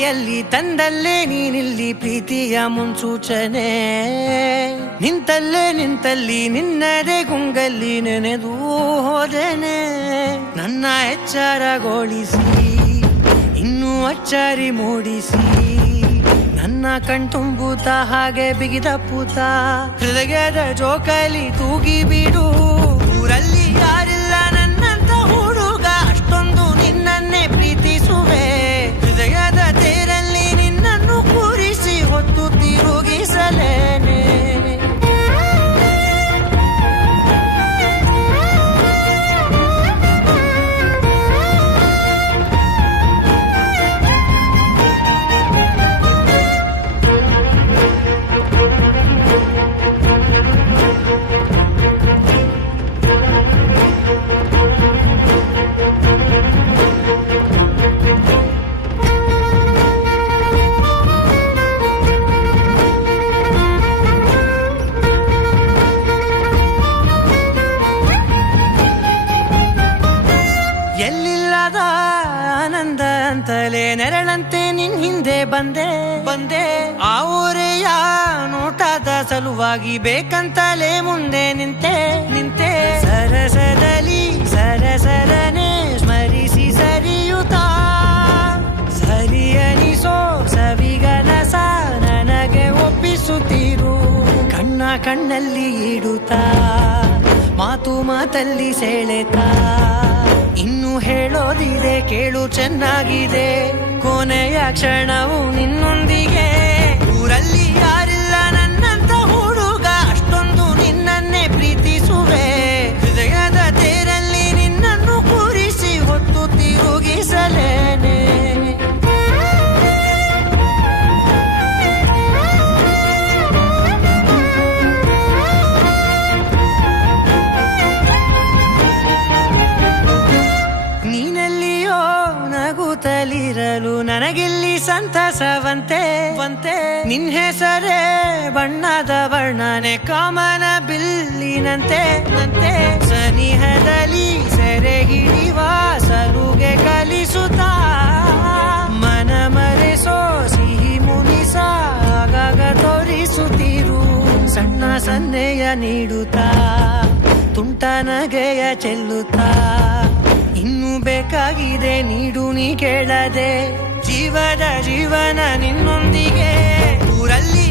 ಕೈಯಲ್ಲಿ ತಂದಲ್ಲೇ ನೀನಿಲ್ಲಿ ಪ್ರೀತಿಯ ಮುನ್ಸೂಚನೆ. ನಿಂತಲ್ಲಿ ನಿನ್ನದೇ ಗುಂಗಲ್ಲಿ ನೆನೆದು ಹೋದೆನೆ. ನನ್ನ ಎಚ್ಚರಗೊಳಿಸಿ ಇನ್ನೂ ಅಚ್ಚರಿ ಮೂಡಿಸಿ, ನನ್ನ ಕಣ್ತುಂಬುತ್ತ ಹಾಗೆ ಬಿಗಿದ ಪೂತ. ಹೃದಯದ ಜೋಕಾಲಿ ತೂಗಿ ಬಿಡು, ಊರಲ್ಲಿ ಯಾರಿಲ್ಲ ನನ್ನಂತ ಹುಡುಗ, ಅಷ್ಟೊಂದು ನಿನ್ನನ್ನೇ ಪ್ರೀತಿಸುವೆ. ಹೃದಯದ ತೇರಲ್ಲಿ ನಿನ್ನನ್ನು ಕೂರಿಸಿ ಹೊತ್ತು ತಿರುಗಿಸಲೇನೆ. ಎಲ್ಲಿಲ್ಲದ ಆನಂದ ಅಂತಲೇ ನೆರಳಂತೆ ನಿನ್ ಹಿಂದೆ ಬಂದೆ. ಆ ಊರೆಯ ನೋಟದ ಸಲುವಾಗಿ ಬೇಕಂತಲೇ ಮುಂದೆ ನಿಂತೆ. ಸರಸದಲ್ಲಿ ಸರಸರನೆ ಸ್ಮರಿಸಿ ಸರಿಯುತ್ತಾ, ಸರಿಯನಿಸೋ ಸವಿಗನಸ ನನಗೆ ಒಪ್ಪಿಸುತ್ತೀರು. ಕಣ್ಣಲ್ಲಿ ಇಡುತ್ತಾ, ಮಾತಲ್ಲಿ ಸೆಳೆತಾ, ಇನ್ನು ಹೇಳೋದಿದೆ ಕೇಳು ಚೆನ್ನಾಗಿದೆ. ಕೊನೆಯ ಕ್ಷಣವು ನಿನ್ನೊಂದಿಗೆ, ಊರಲ್ಲಿ ಯಾರಿಲ್ಲ ನನ್ನಂತ ಹುಡುಗ, ಅಷ್ಟೊಂದು ನಿನ್ನನ್ನೇ ಪ್ರೀತಿಸುವೆ. ಹೃದಯದ ತೇರಲ್ಲಿ ನಿನ್ನನ್ನು ಕೂರಿಸಿ ಹೊತ್ತು ತಿರುಗಿಸಲೇನೆ. ನಗುತ್ತಲಿರಲು ನನಗಿಲ್ಲಿ ಸಂತಸವಂತೆ. ನಿನ್ ಹೆಸರೇ ಬಣ್ಣದ ವರ್ಣನೆ ಕಾಮನ ಬಿಲ್ಲಿನಂತೆ. ಸನಿಹದಲ್ಲಿ ಸೆರೆ ಹಿಡಿಯುವ ಸಲುಗೆ ಕಲಿಸುತ್ತಾ, ಮನ ಮರೆಸೋ ಸಿಹಿ ಮುನಿಸ ಆಗಾಗ ತೋರಿಸುತ್ತೀರು. ಸಣ್ಣ ಸನ್ನೆಯ ನೀಡುತ್ತಾ, ತುಂಟ ನಗೆಯ ಚೆಲ್ಲುತ್ತಾ, ಇನ್ನು ಬೇಕಾಗಿದೆ ನೀಡು ನೀ ಕೇಳದೆ. ಜೀವನ ನಿನ್ನೊಂದಿಗೆ, ಊರಲ್ಲಿ